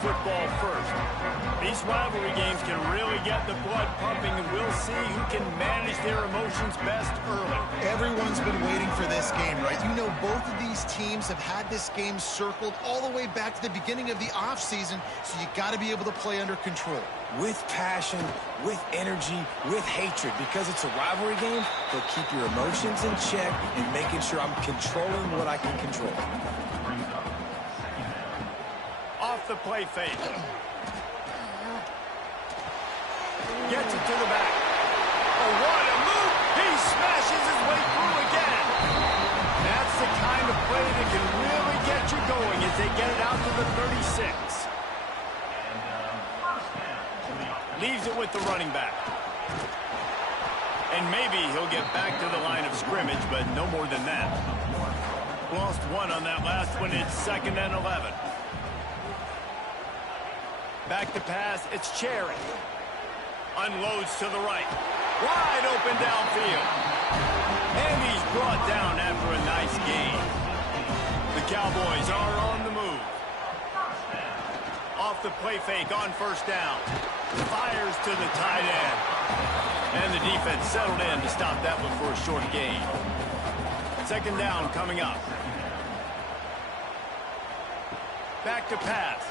football first. These rivalry games can really get the blood pumping, and we'll see who can manage their emotions best early. Everyone's been waiting for this game, right? You know, both of these teams have had this game circled all the way back to the beginning of the offseason, so you got to be able to play under control. With passion, with energy, with hatred. Because it's a rivalry game, they'll keep your emotions in check and making sure I'm controlling what I can control. Off the play fake. Gets it to the back. Oh, what a move! He smashes his way through again. That's the kind of play that can really get you going as they get it out to the 36. Leaves it with the running back. And maybe he'll get back to the line of scrimmage, but no more than that. Lost one on that last one. It's 2nd and 11. Back to pass. It's Cherry. Unloads to the right. Wide open downfield. And he's brought down after a nice gain. The Cowboys are on the move. Off the play fake on 1st down. Fires to the tight end. And the defense settled in to stop that one for a short gain. 2nd down coming up. Back to pass.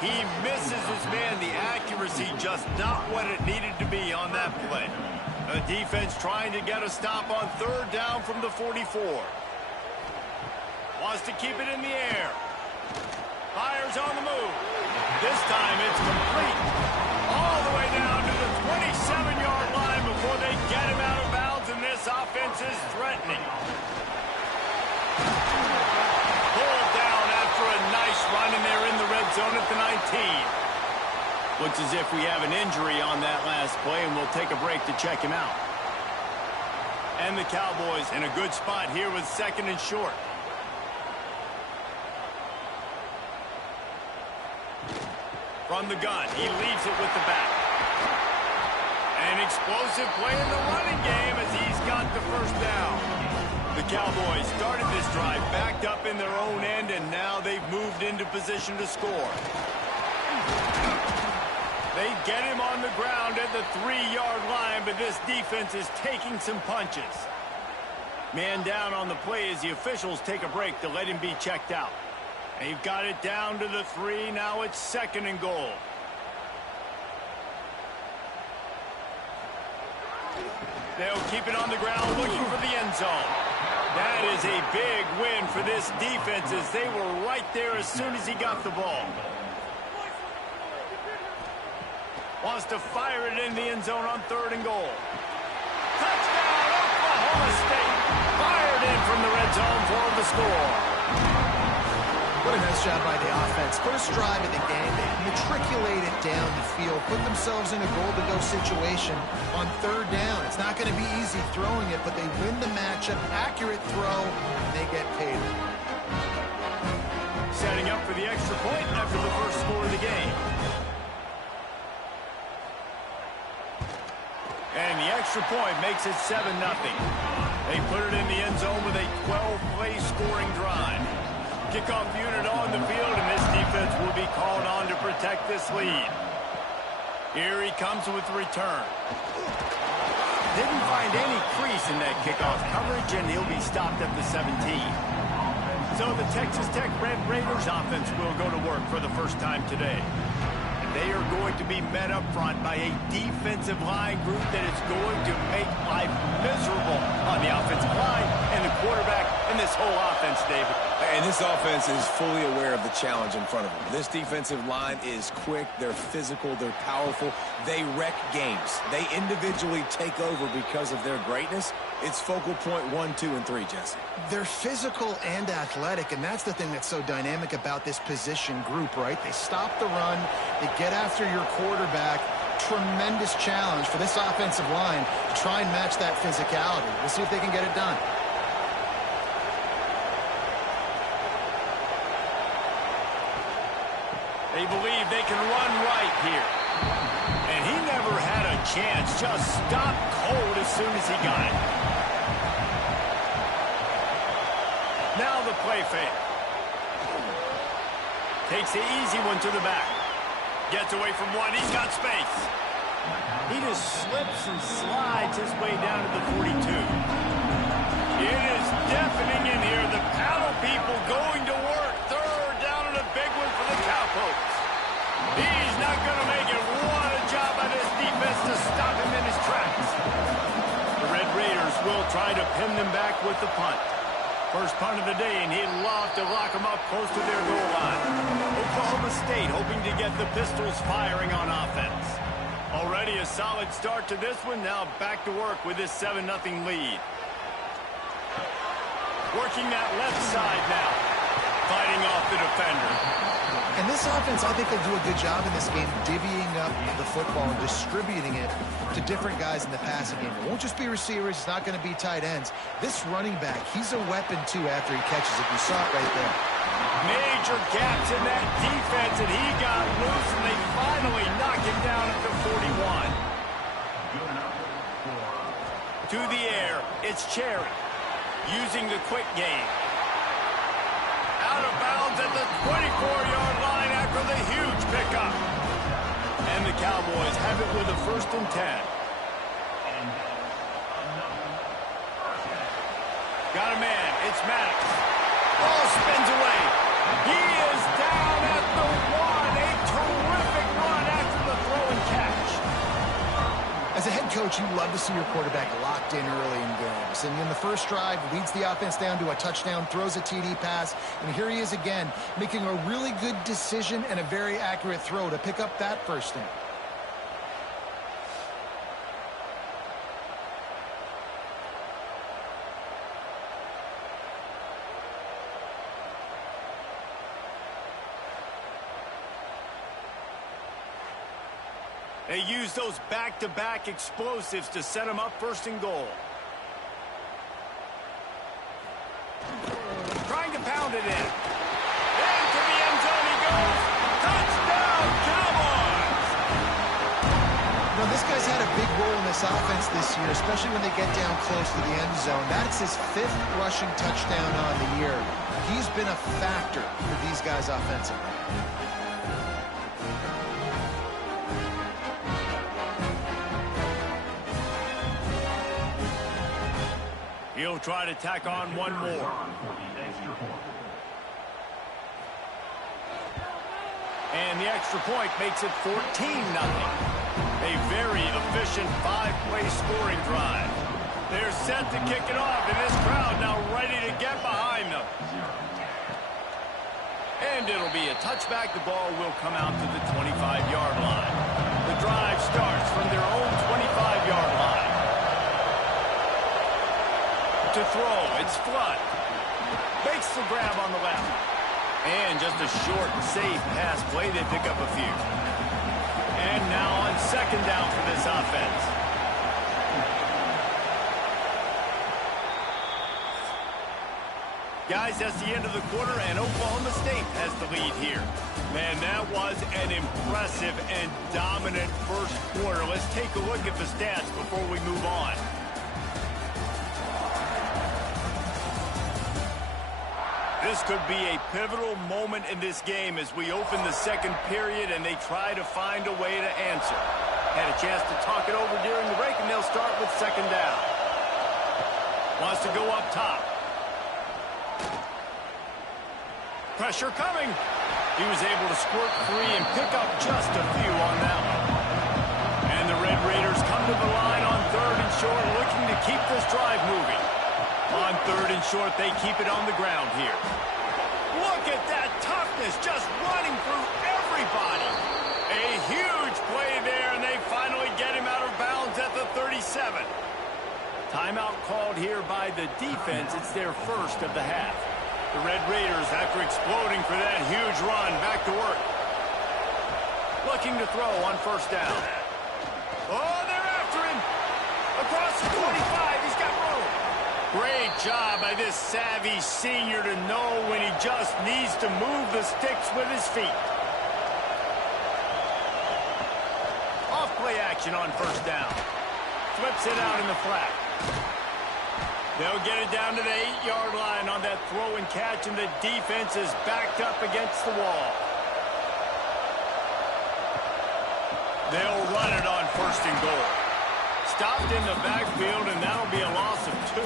He misses his man. The accuracy just not what it needed to be on that play. The defense trying to get a stop on 3rd down from the 44. Wants to keep it in the air. Fires on the move. This time it's complete. All the way down to the 27-yard line before they get him out of bounds, and this offense is threatening. Pulled down after a nice run, and they're in the red zone at the 19. Looks as if we have an injury on that last play, and we'll take a break to check him out. And the Cowboys in a good spot here with 2nd and short. From the gun, he leaves it with the back. An explosive play in the running game as he's got the 1st down. The Cowboys started this drive backed up in their own end, and now they've moved into position to score. They get him on the ground at the 3-yard line, but this defense is taking some punches. Man down on the play as the officials take a break to let him be checked out. They've got it down to the 3. Now it's 2nd and goal. They'll keep it on the ground looking for the end zone. That is a big win for this defense as they were right there as soon as he got the ball. Wants to fire it in the end zone on 3rd and goal. Touchdown, Oklahoma State. Fired in from the red zone for the score. What a nice job by the offense. First drive of the game, they matriculated down the field, put themselves in a goal-to-go situation on 3rd down. It's not going to be easy throwing it, but they win the matchup, accurate throw, and they get paid. Setting up for the extra point after the first score of the game. And the extra point makes it 7-0. They put it in the end zone with a 12-play scoring drive. Kickoff unit on the field, and this defense will be called on to protect this lead. Here he comes with the return. Didn't find any crease in that kickoff coverage, and he'll be stopped at the 17. So the Texas Tech Red Raiders offense will go to work for the first time today. And they are going to be met up front by a defensive line group that is going to make life miserable on the offensive line and the quarterback and this whole offense, David. And this offense is fully aware of the challenge in front of them. This defensive line is quick, they're physical, they're powerful. They wreck games. They individually take over because of their greatness. It's focal point 1, 2, and 3, Jesse. They're physical and athletic, and that's the thing that's so dynamic about this position group, right? They stop the run, they get after your quarterback. Tremendous challenge for this offensive line to try and match that physicality. We'll see if they can get it done. They believe they can run right here. And he never had a chance. Just stopped cold as soon as he got it. Now the play fake. Takes the easy one to the back. Gets away from one. He's got space. He just slips and slides his way down to the 42. It is deafening in here. The paddle people going to work. Third down and a big one for the Cowpokes. He's not going to make it. What a job by this defense to stop him in his tracks. The Red Raiders will try to pin them back with the punt. First punt of the day, and he'd love to lock them up close to their goal line. Oklahoma State hoping to get the Pistols firing on offense. Already a solid start to this one. Now back to work with this 7-0 lead. Working that left side now. Fighting off the defender. And this offense, I think they'll do a good job in this game divvying up the football and distributing it to different guys in the passing game. It won't just be receivers. It's not going to be tight ends. This running back, he's a weapon, too, after he catches it. You saw it right there. Major gaps in that defense, and he got loose, and they finally knock him down at the 41. To the air, it's Cherry. Using the quick game. Out of bounds at the 24-yard line after the huge pickup. And the Cowboys have it with a 1st and 10. Got a man. It's Maddox. Ball spins away. He is down at the 1. A terrific run after the throw and catch. As a head coach, you love to see your quarterback locked in early in games. And in the first drive, leads the offense down to a touchdown, throws a TD pass, and here he is again, making a really good decision and a very accurate throw to pick up that first down. They use those back-to-back explosives to set them up 1st and goal. Trying to pound it in. Into the end zone he goes. Touchdown, Cowboys! Now, this guy's had a big role in this offense this year, especially when they get down close to the end zone. That's his 5th rushing touchdown on the year. He's been a factor for these guys offensively. He'll try to tack on one more. And the extra point makes it 14-0. A very efficient 5-play scoring drive. They're set to kick it off, and this crowd now ready to get behind them. And it'll be a touchback. The ball will come out to the 25-yard line. The drive starts from their own 25-yard line. To throw, it's Flood. Makes the grab on the left. And just a short, safe pass play. They pick up a few. And now on 2nd down for this offense. Guys, that's the end of the quarter, and Oklahoma State has the lead here. Man, that was an impressive and dominant first quarter. Let's take a look at the stats before we move on. This could be a pivotal moment in this game as we open the 2nd period and they try to find a way to answer. Had a chance to talk it over during the break, and they'll start with 2nd down. Wants to go up top. Pressure coming. He was able to squirt free and pick up just a few on that one. And the Red Raiders come to the line on 3rd and short, looking to keep this drive moving. On 3rd and short, they keep it on the ground here. Look at that toughness, just running through everybody. A huge play there, and they finally get him out of bounds at the 37. Timeout called here by the defense. It's their 1st of the half. The Red Raiders, after exploding for that huge run, back to work. Looking to throw on 1st down. Oh, they're after him. Across the 25, he's got room. Great job by this savvy senior to know when he just needs to move the sticks with his feet. Off-play action on 1st down. Flips it out in the flat. They'll get it down to the 8-yard line on that throw and catch, and the defense is backed up against the wall. They'll run it on 1st and goal. Stopped in the backfield, and that'll be a loss of 2.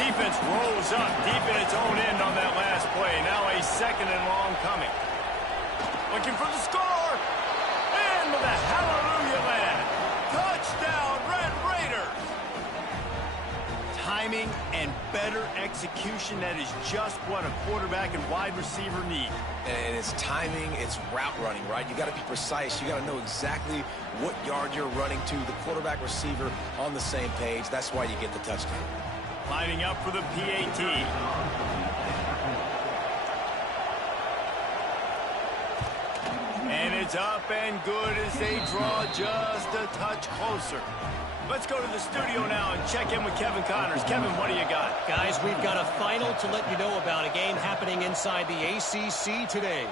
Defense rolls up deep in its own end on that last play. Now a 2nd and long coming. Looking for the score. And with a hallelujah land. Touchdown, Red Raiders. Timing and better execution, that is just what a quarterback and wide receiver need. And it's timing, it's route running, right? You got to be precise. You got to know exactly what yard you're running to. The quarterback, receiver on the same page. That's why you get the touchdown. Lining up for the PAT. And it's up and good as they draw just a touch closer. Let's go to the studio now and check in with Kevin Connors. Kevin, what do you got? Guys, we've got a final to let you know about, a game happening inside the ACC today.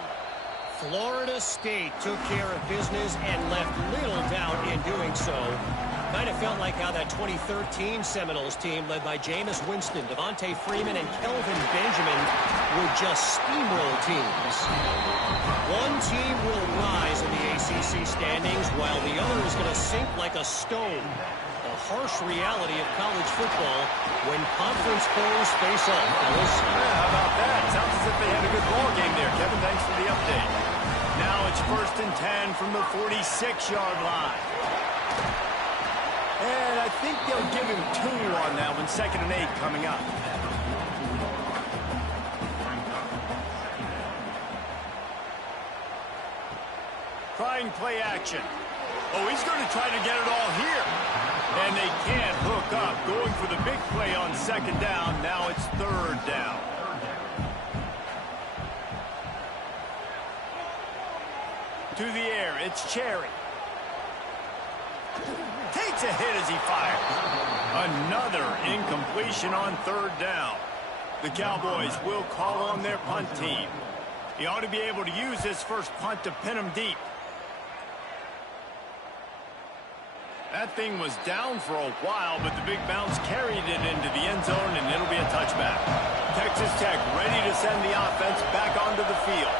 Florida State took care of business and left little doubt in doing so. Kind of felt like how that 2013 Seminoles team led by Jameis Winston, Devontae Freeman, and Kelvin Benjamin would just steamroll teams. One team will rise in the ACC standings while the other is going to sink like a stone. A harsh reality of college football when conference foes face off, fellas. Yeah, how about that? Sounds as if they had a good ball game there. Kevin, thanks for the update. Now it's 1st and 10 from the 46-yard line. And I think they'll give him 2 on that one. 2nd and 8 coming up. Trying play action. Oh, he's going to try to get it all here. And they can't hook up. Going for the big play on 2nd down. Now it's 3rd down. To the air, it's Cherry. Takes a hit as he fires. Another incompletion on 3rd down. The Cowboys will call on their punt team. He ought to be able to use his first punt to pin him deep. That thing was down for a while, but the big bounce carried it into the end zone, and it'll be a touchback. Texas Tech ready to send the offense back onto the field.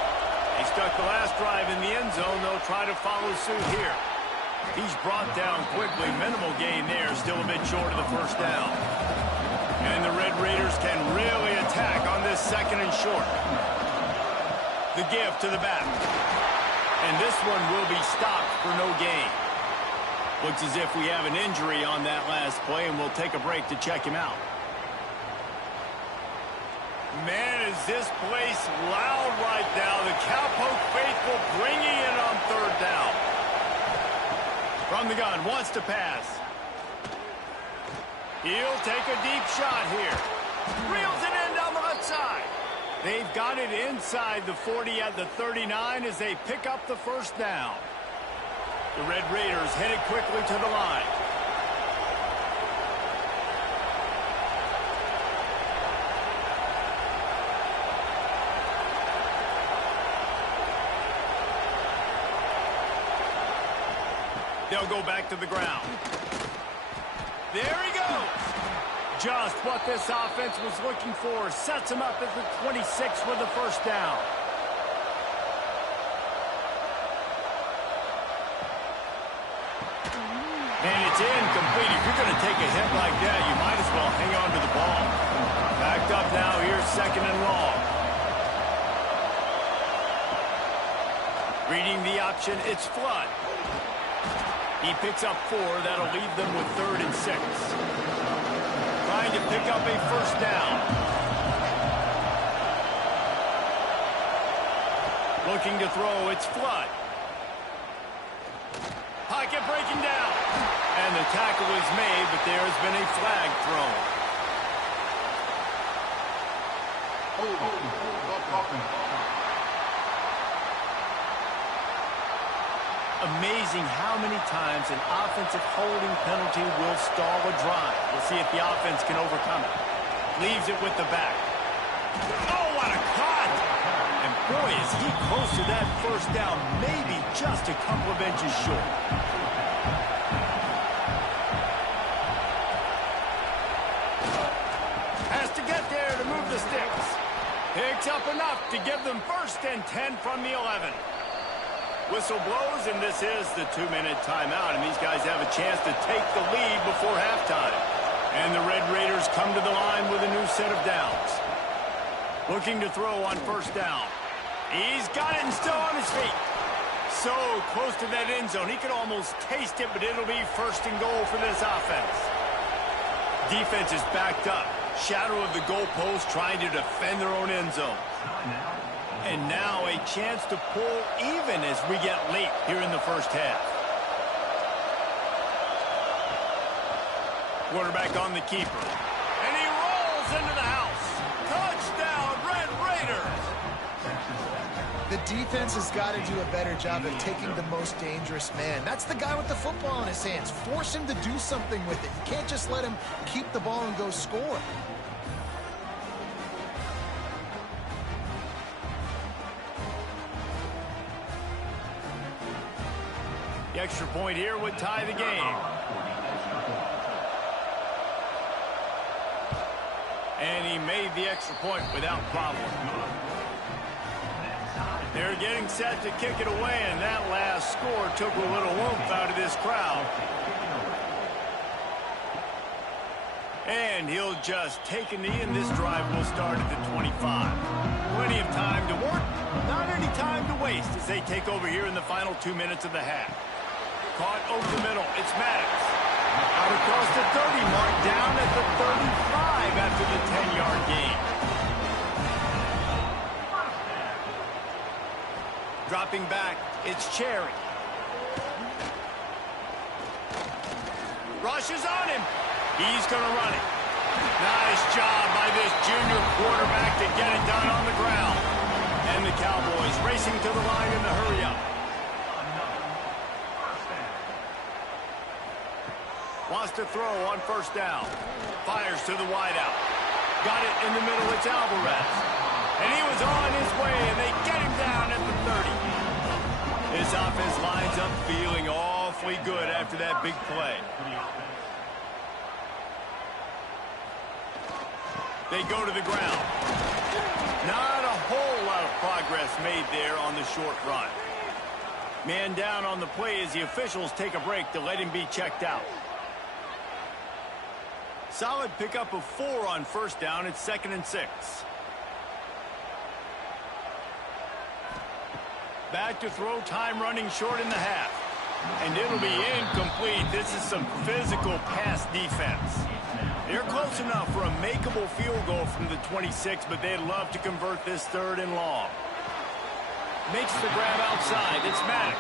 They stuck the last drive in the end zone. They'll try to follow suit here. He's brought down quickly. Minimal gain there. Still a bit short of the 1st down. And the Red Raiders can really attack on this 2nd and short. The give to the back. And this one will be stopped for no gain. Looks as if we have an injury on that last play, and we'll take a break to check him out. Man, is this place loud right now. The Cowpoke faithful bringing it on 3rd down. From the gun, wants to pass. He'll take a deep shot here. Reels it in down the left side. They've got it inside the 40 at the 39 as they pick up the 1st down. The Red Raiders headed quickly to the line. They'll go back to the ground. There he goes. Just what this offense was looking for. Sets him up at the 26 with the 1st down. And it's incomplete. If you're going to take a hit like that, you might as well hang on to the ball. Backed up now. Here's 2nd and long. Reading the option, it's Flood. He picks up 4. That'll leave them with 3rd and 6. Trying to pick up a 1st down. Looking to throw, it's Flood. Pocket breaking down. And the tackle is made, but there has been a flag thrown. Amazing how many times an offensive holding penalty will stall a drive. We'll see if the offense can overcome it. Leaves it with the back. Oh, what a cut! And boy, is he close to that 1st down, maybe just a couple of inches short. Has to get there to move the sticks. Picks up enough to give them 1st and 10 from the 11. Whistle blows, and this is the 2-minute timeout, and these guys have a chance to take the lead before halftime. And the Red Raiders come to the line with a new set of downs. Looking to throw on first down. He's got it and still on his feet. So close to that end zone. He could almost taste it, but it'll be first and goal for this offense. Defense is backed up. Shadow of the goalpost trying to defend their own end zone. And now a chance to pull even as we get late here in the first half. Quarterback on the keeper. And he rolls into the house. Touchdown, Red Raiders! The defense has got to do a better job of taking the most dangerous man. That's the guy with the football in his hands. Force him to do something with it. You can't just let him keep the ball and go score. The extra point here would tie the game. And he made the extra point without problem. They're getting set to kick it away, and that last score took a little oomph out of this crowd. And he'll just take a knee, and this drive will start at the 25. Plenty of time to work, not any time to waste as they take over here in the final 2 minutes of the half. Caught over the middle. It's Maddox. Out across the 30 mark, down at the 35 after the 10-yard gain. Dropping back, it's Cherry. Rushes on him. He's going to run it. Nice job by this junior quarterback to get it done on the ground. And the Cowboys racing to the line in the hurry-up. Wants to throw on first down. Fires to the wideout. Got it in the middle. It's Alvarez. And he was on his way, and they get him down at the 30. This offense lines up feeling awfully good after that big play. They go to the ground. Not a whole lot of progress made there on the short run. Man down on the play as the officials take a break to let him be checked out. Solid pickup of 4 on first down. It's 2nd and 6. Back to throw, time running short in the half. And it'll be incomplete. This is some physical pass defense. They're close enough for a makeable field goal from the 26, but they'd love to convert this 3rd and long. Makes the grab outside. It's Maddox.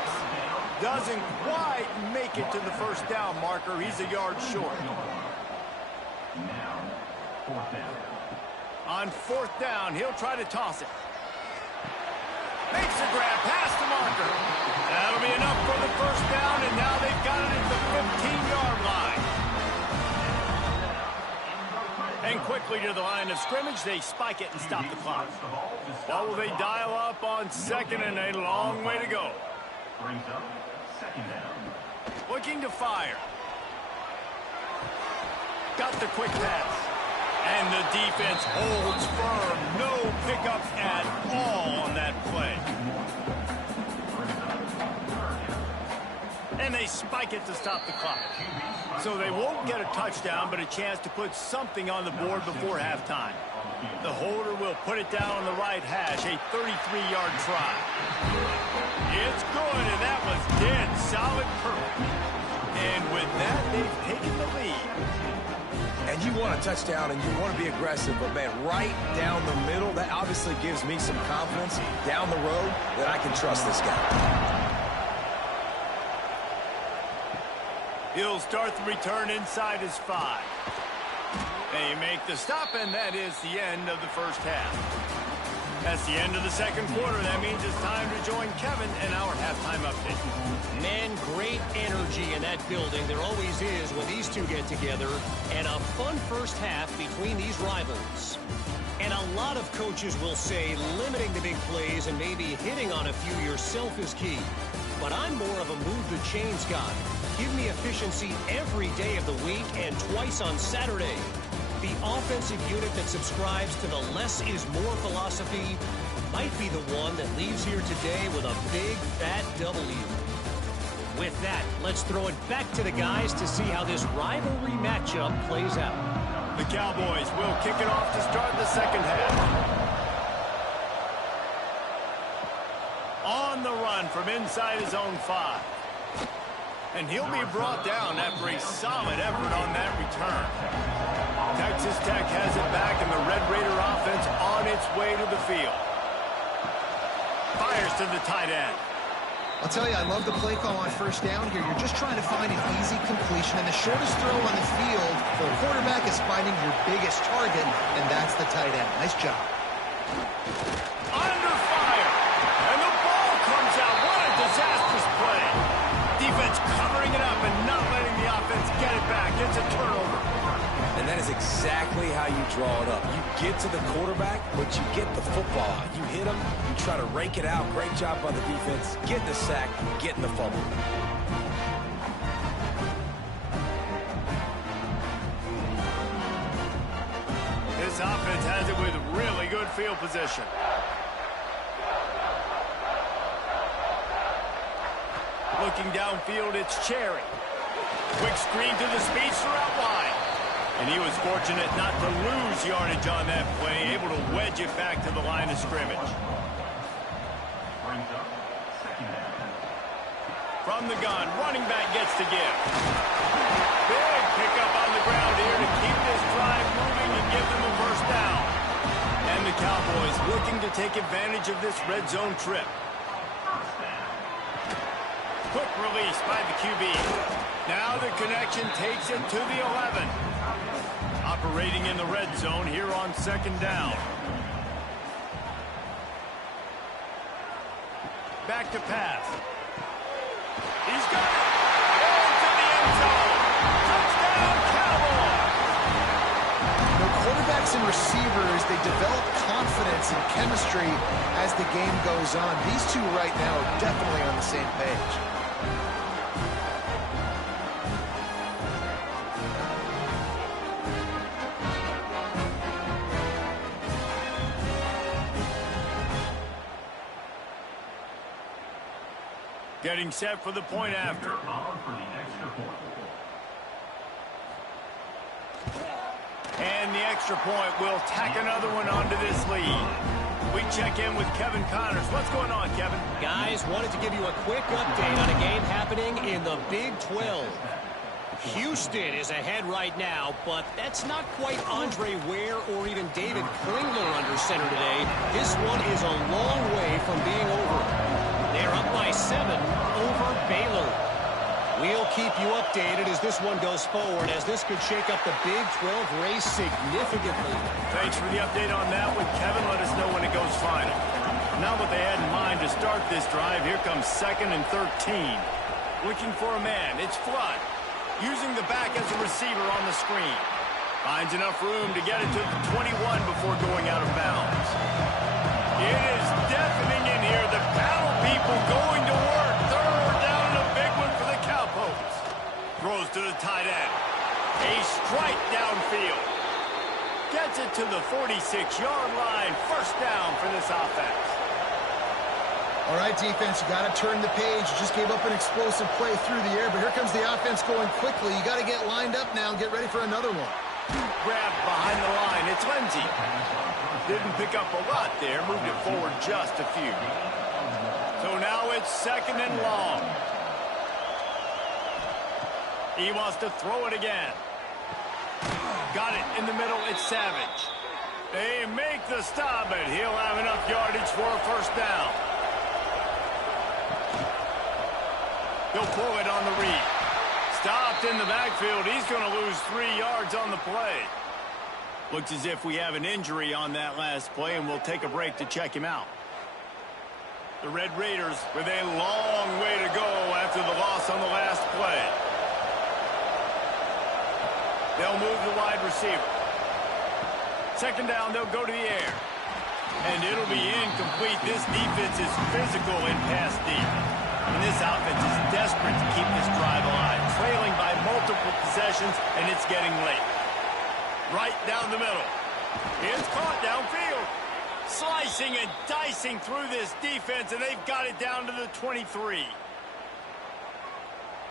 Doesn't quite make it to the first down marker. He's a yard short. On 4th down, he'll try to toss it. Makes the grab past the marker. That'll be enough for the first down, and now they've got it at the 15-yard line. And quickly to the line of scrimmage, they spike it and stop the clock. Well, will they dial up on 2nd and a long way to go? Looking to fire. Got the quick pass. And the defense holds firm. No pickups at all on that play. And they spike it to stop the clock. So they won't get a touchdown, but a chance to put something on the board before halftime. The holder will put it down on the right hash, a 33-yard try. It's good, and that was dead solid perfect. And with that, they've taken the lead. And you want a touchdown and you want to be aggressive, but man, right down the middle, that obviously gives me some confidence down the road that I can trust this guy. He'll start the return inside his 5. They make the stop, and that is the end of the first half. That's the end of the second quarter. That means it's time to join Kevin in our halftime update. Man, great energy in that building. There always is when these two get together. And a fun first half between these rivals. And a lot of coaches will say limiting the big plays and maybe hitting on a few yourself is key. But I'm more of a move the chains guy. Give me efficiency every day of the week and twice on Saturday. The offensive unit that subscribes to the less is more philosophy might be the one that leaves here today with a big, fat W. With that, let's throw it back to the guys to see how this rivalry matchup plays out. The Cowboys will kick it off to start the second half. On the run from inside his own 5. And he'll be brought down after a solid effort on that return. Texas Tech has it back, and the Red Raider offense on its way to the field. Fires to the tight end. I'll tell you, I love the play call on first down here. You're just trying to find an easy completion, and the shortest throw on the field for a quarterback is finding your biggest target, and that's the tight end. Nice job. Under fire, and the ball comes out. What a disastrous play. Defense covering it up and not letting the offense get it back. It's a turnover. And that is exactly how you draw it up. You get to the quarterback, but you get the football out. You hit him, you try to rake it out. Great job by the defense. Getting the sack, getting the fumble. This offense has it with really good field position. Looking downfield, it's Cherry. Quick screen to the speedster out wide. And he was fortunate not to lose yardage on that play, able to wedge it back to the line of scrimmage. From the gun, running back gets to give. Big pickup on the ground here to keep this drive moving and give them a first down. And the Cowboys looking to take advantage of this red zone trip. Quick release by the QB. Now the connection takes it to the 11. Operating in the red zone here on second down. Back to pass. He's got it. Into the end zone. Touchdown, Cowboys. Quarterbacks and receivers, they develop confidence and chemistry as the game goes on. These two right now are definitely on the same page. Getting set for the point after. And the extra point will tack another one onto this lead. We check in with Kevin Connors. What's going on, Kevin? Guys, wanted to give you a quick update on a game happening in the Big 12. Houston is ahead right now, but that's not quite Andre Ware or even David Klingler under center today. This one is a long way from being over. They're up by 7 over Baylor. We'll keep you updated as this one goes forward, as this could shake up the Big 12 race significantly. Thanks for the update on that with Kevin. Let us know when it goes final. Now what they had in mind to start this drive. Here comes 2nd and 13. Looking for a man. It's Flood. Using the back as a receiver on the screen. Finds enough room to get it to the 21 before going out of bounds. It is deafening in here. The battle people going to work. Third down and a big one for the Cowboys. Throws to the tight end. A strike downfield. Gets it to the 46-yard line. First down for this offense. All right, defense, you got to turn the page. You just gave up an explosive play through the air, but here comes the offense going quickly. You got to get lined up now and get ready for another one. Grabbed behind the line. It's Lindsey. Didn't pick up a lot there. Moved it forward just a few. So now it's 2nd and long. He wants to throw it again. Got it in the middle. It's Savage. They make the stop, but he'll have enough yardage for a first down. He'll pull it on the read. Stopped in the backfield. He's going to lose 3 yards on the play. Looks as if we have an injury on that last play, and we'll take a break to check him out. The Red Raiders with a long way to go after the loss on the last play. They'll move the wide receiver. 2nd down, they'll go to the air. And it'll be incomplete. This defense is physical and pass deep. And this offense is desperate to keep this drive alive. Trailing by multiple possessions, and it's getting late. Right down the middle. It's caught downfield. Slicing and dicing through this defense, and they've got it down to the 23.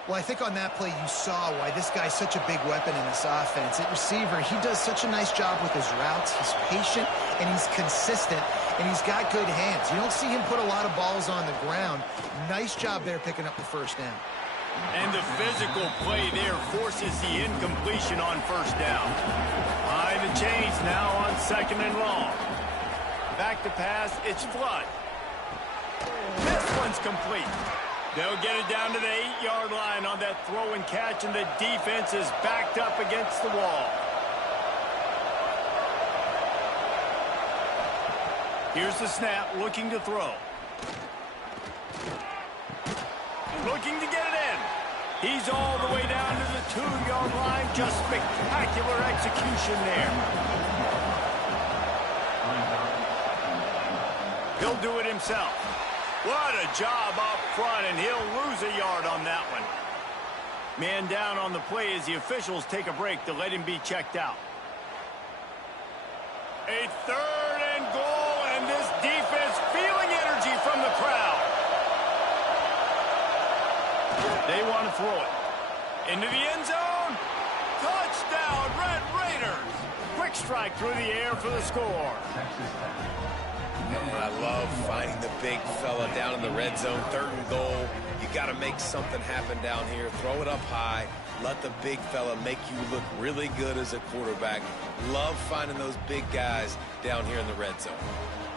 Well, I think on that play you saw why this guy's such a big weapon in this offense. At receiver, he does such a nice job with his routes. He's patient, and he's consistent, and he's got good hands. You don't see him put a lot of balls on the ground. Nice job there picking up the first down. And the physical play there forces the incompletion on first down. Behind the chains now on 2nd and long. Back to pass, it's Flood. This one's complete. They'll get it down to the 8-yard line on that throw and catch, and the defense is backed up against the wall. Here's the snap, looking to throw. Looking to get it in. He's all the way down to the 2-yard line. Just spectacular execution there. He'll do it himself. What a job up front, and he'll lose a yard on that one. Man down on the play as the officials take a break to let him be checked out. A 3rd and goal, and this defense feeling energy from the crowd. They want to throw it. Into the end zone. Touchdown, Red Raiders. Quick strike through the air for the score. I love finding the big fella down in the red zone. 3rd and goal. You got to make something happen down here. Throw it up high. Let the big fella make you look really good as a quarterback. Love finding those big guys down here in the red zone.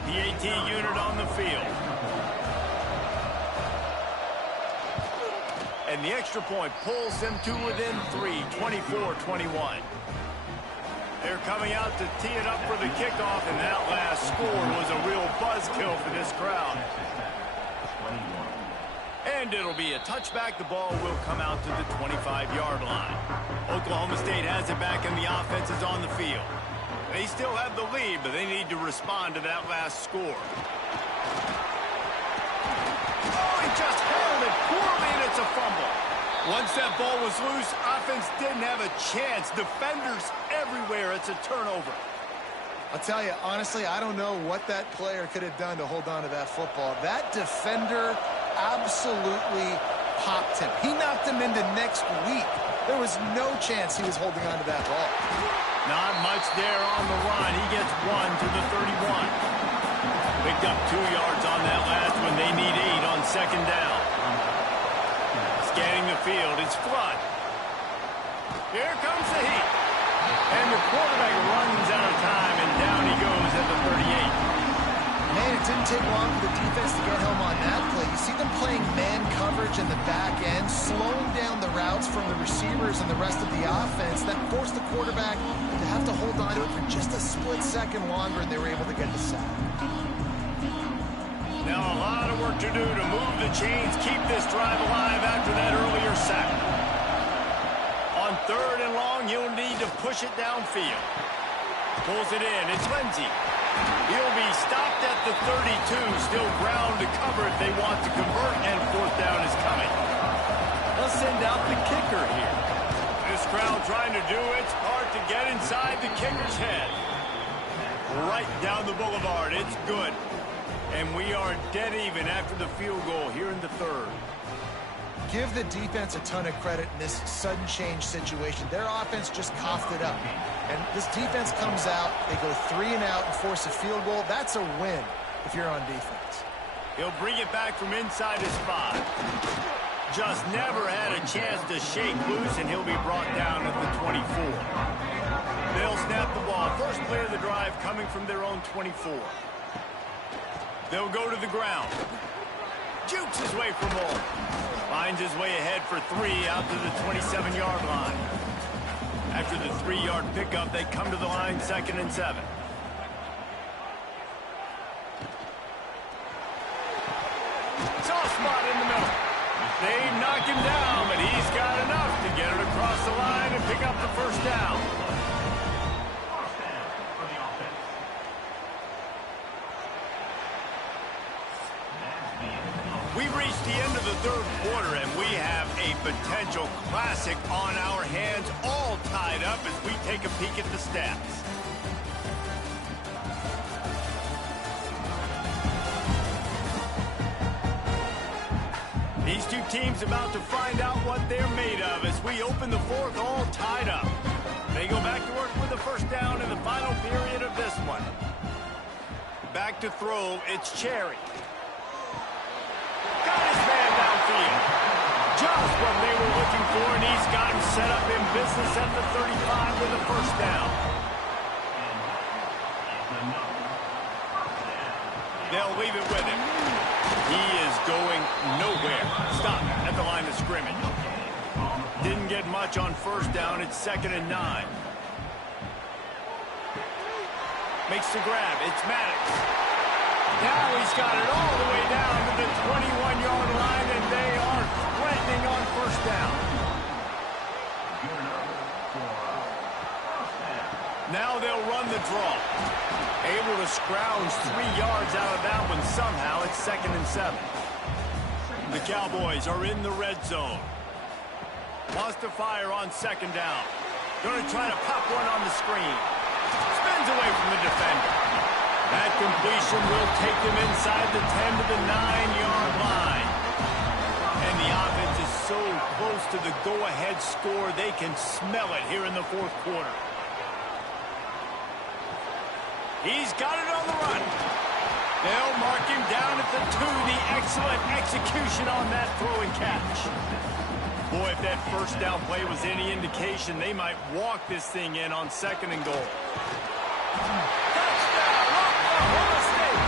The AT unit on the field. And the extra point pulls them to within 3, 24-21. They're coming out to tee it up for the kickoff, and that last score was a real buzzkill for this crowd. And it'll be a touchback. The ball will come out to the 25-yard line. Oklahoma State has it back, and the offense is on the field. They still have the lead, but they need to respond to that last score. Oh, he just handled it poorly, and it's a fumble. Once that ball was loose, offense didn't have a chance. Defenders everywhere. It's a turnover. I'll tell you, honestly, I don't know what that player could have done to hold on to that football. That defender absolutely popped him. He knocked him into next week. There was no chance he was holding on to that ball. Not much there on the run. He gets 1 to the 31. Picked up 2 yards on that last one. They need 8 on 2nd down. Scanning the field, it's Flood. Here comes the heat. And the quarterback runs out of time, and down he goes at the 38. Man, it didn't take long for the defense to get home on that play. You see them playing man coverage in the back end, slowing down the routes from the receivers and the rest of the offense. That forced the quarterback to have to hold on to it for just a split second longer, and they were able to get the sack. Now a lot of work to do to move the chains, keep this drive alive after that earlier sack. On 3rd and long, he'll need to push it downfield. Pulls it in. It's Lindsey. He'll be stopped at the 32. Still ground to cover if they want to convert, and 4th down is coming. They'll send out the kicker here. This crowd trying to do its part to get inside the kicker's head. Right down the boulevard. It's good. And we are dead even after the field goal here in the 3rd. Give the defense a ton of credit in this sudden change situation. Their offense just coughed it up. And this defense comes out, they go 3 and out and force a field goal. That's a win if you're on defense. He'll bring it back from inside his 5. Just never had a chance to shake loose, and he'll be brought down at the 24. They'll snap the ball. First play of the drive coming from their own 24. They'll go to the ground. Jukes his way for more. Finds his way ahead for 3 out to the 27-yard line. After the 3-yard pickup, they come to the line 2nd and 7. Soft spot in the middle. They knock him down, but he's got enough to get it across the line and pick up the first down. We've reached the end of the 3rd quarter, and we have a potential classic on our hands, all tied up as we take a peek at the stats. These two teams about to find out what they're made of as we open the fourth all tied up. They go back to work with the first down in the final period of this one. Back to throw, it's Cherry. Got his man downfield. Just what they were looking for, and he's got him set up in business at the 35 with a first down. They'll leave it with him. He is going nowhere. Stop at the line of scrimmage. Didn't get much on first down. It's 2nd and 9. Makes the grab. It's Maddox. Now he's got it all the way down to the 21-yard line, and they are threatening on first down. Now they'll run the draw. Able to scrounge 3 yards out of that one somehow. It's 2nd and 7. The Cowboys are in the red zone. Wants to fire on 2nd down. Going to try to pop one on the screen. Spins away from the defender. That completion will take them inside the 10 to the 9-yard line. And the offense is so close to the go-ahead score, they can smell it here in the fourth quarter. He's got it on the run. They'll mark him down at the 2. The excellent execution on that throw and catch. Boy, if that first down play was any indication, they might walk this thing in on 2nd and goal. Touchdown, Oklahoma State.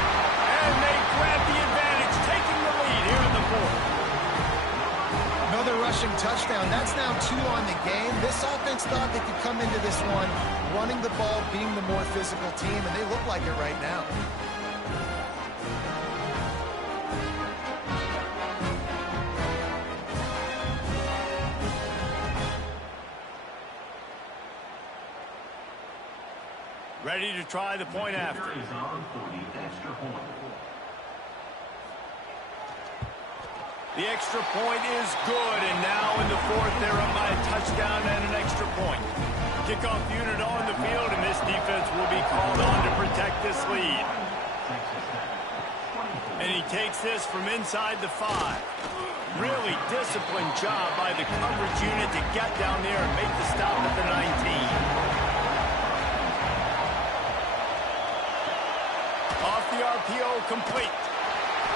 And they grab the advantage, taking the lead here in the fourth. Another rushing touchdown. That's now 2 on the game. This offense thought they could come into this one running the ball, being the more physical team, and they look like it right now. Ready to try the point after. The extra point is good, and now in the fourth, they're up by a touchdown and an extra point. Kickoff unit on the field, and this defense will be called on to protect this lead. And he takes this from inside the 5. Really disciplined job by the coverage unit to get down there and make the stop at the 19. Off the RPO, complete.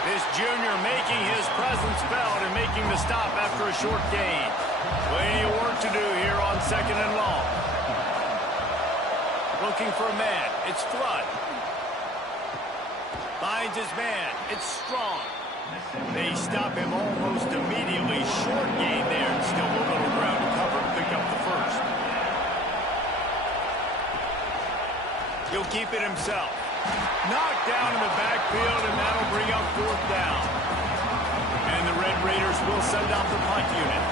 This junior making his presence felt and making the stop after a short gain. Plenty of work to do here on 2nd and long. Looking for a man. It's Flood. Finds his man. It's Strong. They stop him almost immediately. Short gain there, and still a little ground to cover to pick up the first. He'll keep it himself. Knocked down in the backfield, and that'll bring up 4th down. And the Red Raiders will send out the punt unit.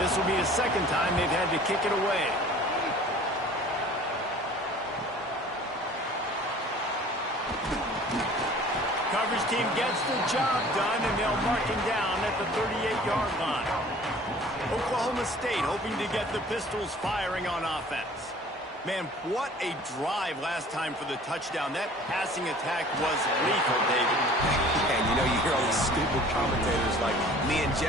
This will be the 2nd time they've had to kick it away. Coverage team gets the job done, and they'll mark him down at the 38-yard line. Oklahoma State hoping to get the Pistols firing on offense. Man, what a drive last time for the touchdown. That passing attack was lethal, David. And you know, you hear all these stupid commentators like me and Jesse.